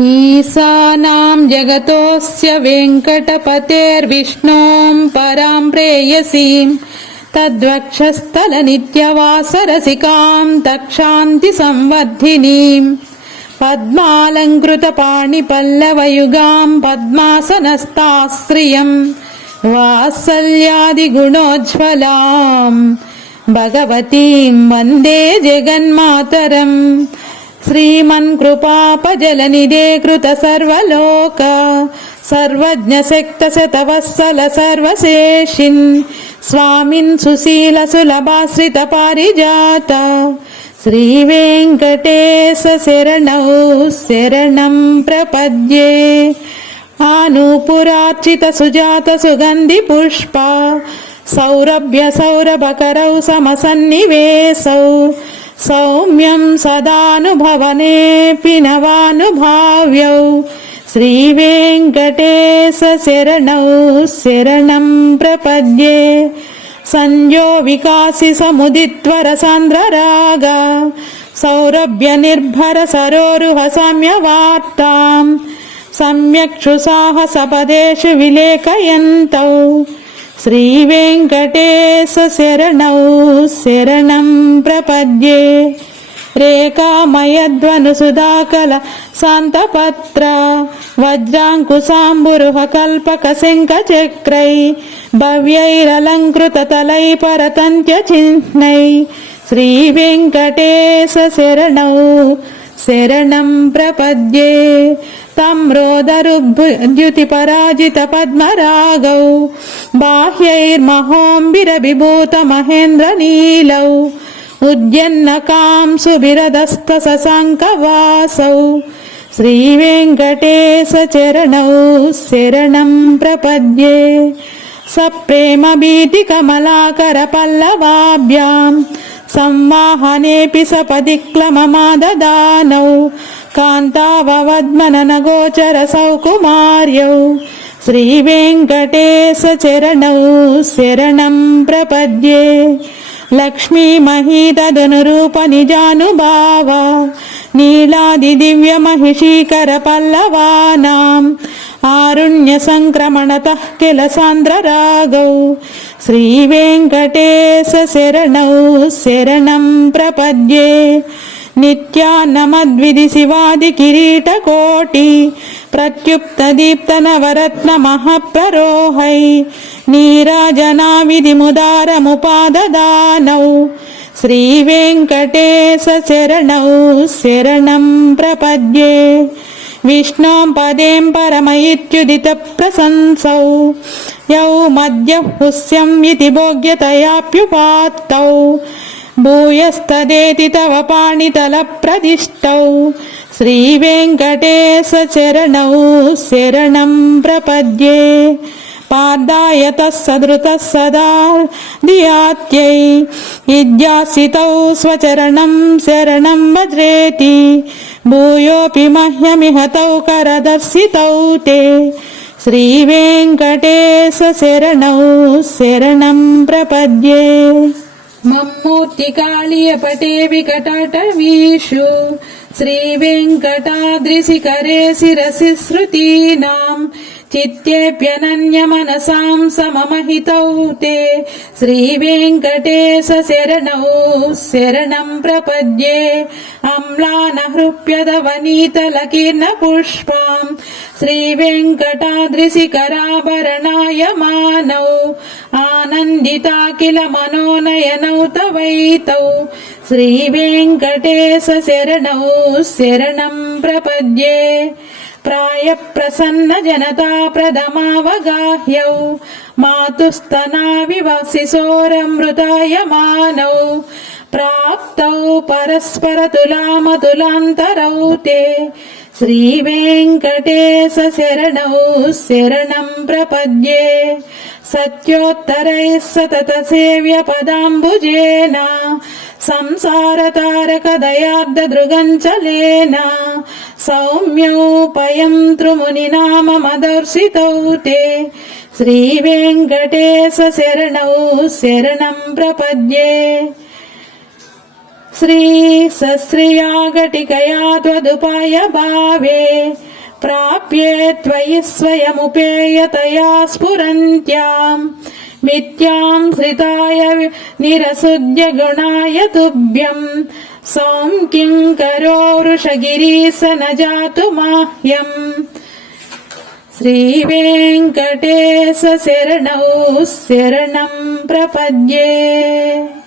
ईशानां जगतोऽस्य वेङ्कटपतेर्विष्णों परां प्रेयसीं तद्वक्षस्थलनित्यवासरसिकां तक्षान्तिसंवर्धिनीं पद्मालङ्कृतपाणिपल्लवयुगां पद्मासनस्ताश्रियं वात्सल्यादिगुणोज्ज्वलां भगवतीं वन्दे जगन्मातरम्। श्रीमन्कृपापजलनिधे कृत सर्वलोक सर्वज्ञशक्तशतवत्सल सर्वशेषिन् स्वामिन् सुशील सुलभाश्रित पारिजात श्रीवेङ्कटेश शरणौ शरणं प्रपद्ये। आनूपुरार्चित सुजात सुगन्धि पुष्प सौरभ्य सौरभकरौ समसन्निवेशौ सौम्यं सदानुभवनेऽपि नवानुभाव्यौ श्रीवेङ्कटेश शरणौ शरणं प्रपद्ये। संयो विकासि समुदित्वर सान्द्रराग सौरभ्य निर्भर सरोरुह साम्यवार्तां सम्यक्षु साहसपदेषु विलेखयन्तौ श्रीवेङ्कटेश शरणौ शरणं प्रपद्ये। रेखामयध्वनुसुधाकल शान्तपत्र वज्राङ्कुशाम्बुरुह कल्पक शङ्खचक्रै भव्यैरलङ्कृततलै परतन्त्यचिह्नै श्रीवेङ्कटेश शरणौ शरणं प्रपद्ये। ताम्रोदरुद्युतिपराजित पद्मरागौ बाह्यैर्महोऽम्बिरविभूत महेन्द्रनीलौ उद्यन्नकां सुबिरदस्त शशाङ्कवासौ श्रीवेङ्कटेश चरणौ शरणं प्रपद्ये। सप्रेमभीतिकमलाकर पल्लवाभ्यां संवाहनेऽपि सपदि क्लममाददानौ कान्ताववद्मननगोचर सौकुमार्यौ श्रीवेङ्कटेश चरणौ शरणं प्रपद्ये। लक्ष्मीमहीतदनुरूप निजानुभाव नीलादिदिव्यमहिषीकर पल्लवानाम् आरुण्यसङ्क्रमणतः किल सान्द्ररागौ श्रीवेङ्कटेश शरणौ शरणं प्रपद्ये। नित्यान्नमद्विधि शिवादि किरीटकोटि प्रत्युक्त दीप्त नवरत्न महाप्ररोहै नीराजनाविधिमुदारमुपाददानौ श्रीवेङ्कटेश शरणौ शरणं प्रपद्ये। विष्णों पदें परमयित्युदित प्रशंसौ यौ मध्यः पुष्यम् इति भोग्यतयाप्युपात्तौ भूयस्तदेति तव पाणितलप्रदिष्टौ श्रीवेङ्कटेश चरणौ शरणं प्रपद्ये। पादाय तत्सदृतः सदा धियात्यै इज्यासितौ स्वचरणं शरणं भज्रेति भूयोऽपि मह्यमिह तौ करदर्शितौ ते श्रीवेङ्कटेश शरणौ शरणं प्रपद्ये। मम्मूर्तिकाळीयपटे विकटाटवीषु श्रीवेङ्कटाद्रिशिखरे शिरसि श्रुतीनां चित्तेऽप्यनन्यमनसां सममहितौ ते श्रीवेङ्कटेश शरणौ शरणं प्रपद्ये। अम्लानहृप्यदवनीतलकीर्णपुष्पां श्रीवेङ्कटाद्रिशिखराभरणायमानौ आनन्दिता किल मनोनयनौ तवैतौ श्रीवेङ्कटेश शरणौ शरणं प्रपद्ये। प्रायप्रसन्न जनता प्रथमावगाह्यौ मातुस्तनाविव शिशोरमृतायमानौ प्राप्तौ परस्परतुलामतुलान्तरौ ते श्रीवेङ्कटेश शरणौ शरणं प्रपद्ये। सत्योत्तरैः सतत सेव्य पदाम्बुजेन संसारतारकदयार्द्रदृगञ्चलेन सौम्योपयं त्रिमुनिनाममदर्शितौ ते श्रीवेङ्कटेश शरणौ शरणं प्रपद्ये। श्री सश्रियागटिकया त्वदुपाय भावे प्राप्ये त्वयि स्वयमुपेयतया स्फुरन्त्याम् मिथ्यां श्रिताय निरसुद्य गुणाय तुभ्यम् सौं किङ्करो वृषगिरीश न जातु माह्यम् श्रीवेङ्कटेश शरणौ शरणं प्रपद्ये।